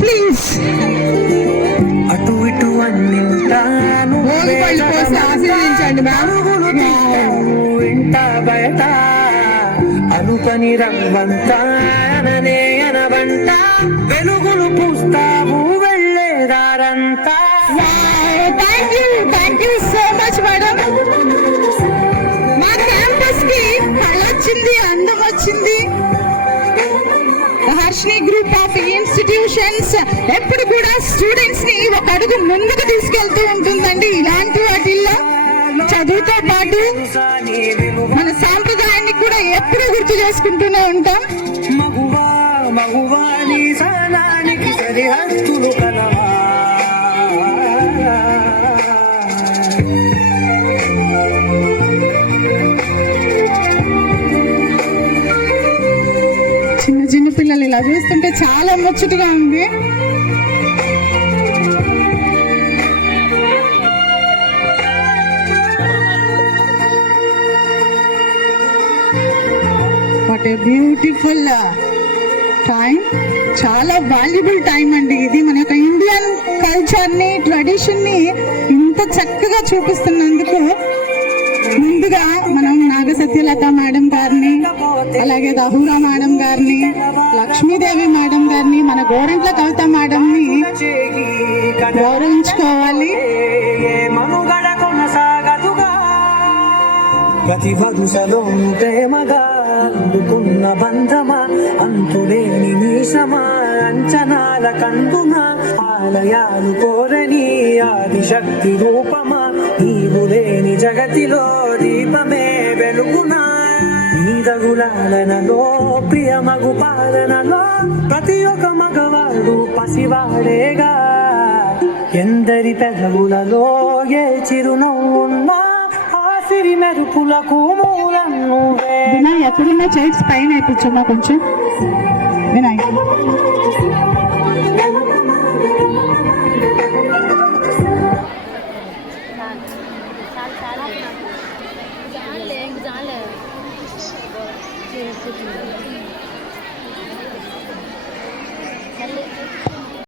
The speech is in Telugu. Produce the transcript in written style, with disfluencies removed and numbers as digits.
ప్లీజ్ అటు ఇటు అన్నింటాను ఆశీర్వదించండి ఇంట బయట అనుకని రవ్వంతానే అనవంట వెలుగులు పూస్తావు వెళ్ళేదారంతా. Thank you so much madam. మా క్యాంపస్ కి కళొచ్చింది, అందం వచ్చింది. హర్షిని గ్రూప్ ఆఫ్ ఇన్స్టిట్యూషన్స్ ఎప్పుడు కూడా స్టూడెంట్స్ ని ఒక అడుగు ముందుకు తీసుకెళ్తూ ఉంటుందండి. ఇలాంటి వాటిల్లో చదువుతో పాటు మన సాంప్రదాయాన్ని కూడా ఎప్పుడు గుర్తు చేసుకుంటూనే ఉంటాం. మగువా మగువా నీ సనానికి సరిహద్దులు కలవా. చిన్న చిన్న పిల్లలు ఇలా చూస్తుంటే చాలా ముచ్చటగా ఉంది. వాట్ ఏ బ్యూటిఫుల్ టైం, చాలా వాల్యుబుల్ టైం అండి ఇది. మన యొక్క ఇండియన్ కల్చర్ని, ట్రెడిషన్ని ఇంత చక్కగా చూపిస్తున్నందుకు ముందుగా మనం నాగసత్యలత మేడం గారిని, అలాగే దహూరా మేడం గారిని, లక్ష్మీదేవి మేడం గారిని, మన గోరంట్ల కవిత మేడంని గౌరవించుకోవాలి. ప్రతి వరుసలో ప్రేమగా అందుకున్న బంధమా, అంతులేని నీసమా, అంచనాల కందున ఆలయాలు కోరని ఆదిశక్తి రూపమా, నీవు లేని జగతిలో దీపమే వెలుగునా. నీదగులాలనలో ప్రియమగు పాలనలో ప్రతి ఒక్క మగవాడు పసివాడేగా. ఎందరి పెదవులలో ఏ చిరునవ్వున్నా సిరి మెరుపులకు మూలం నువ్వే. వినాయ్ ఎక్కడున్న చైర్స్ పైన వేయించమ్మా కొంచెం. వినాయ్ जान ले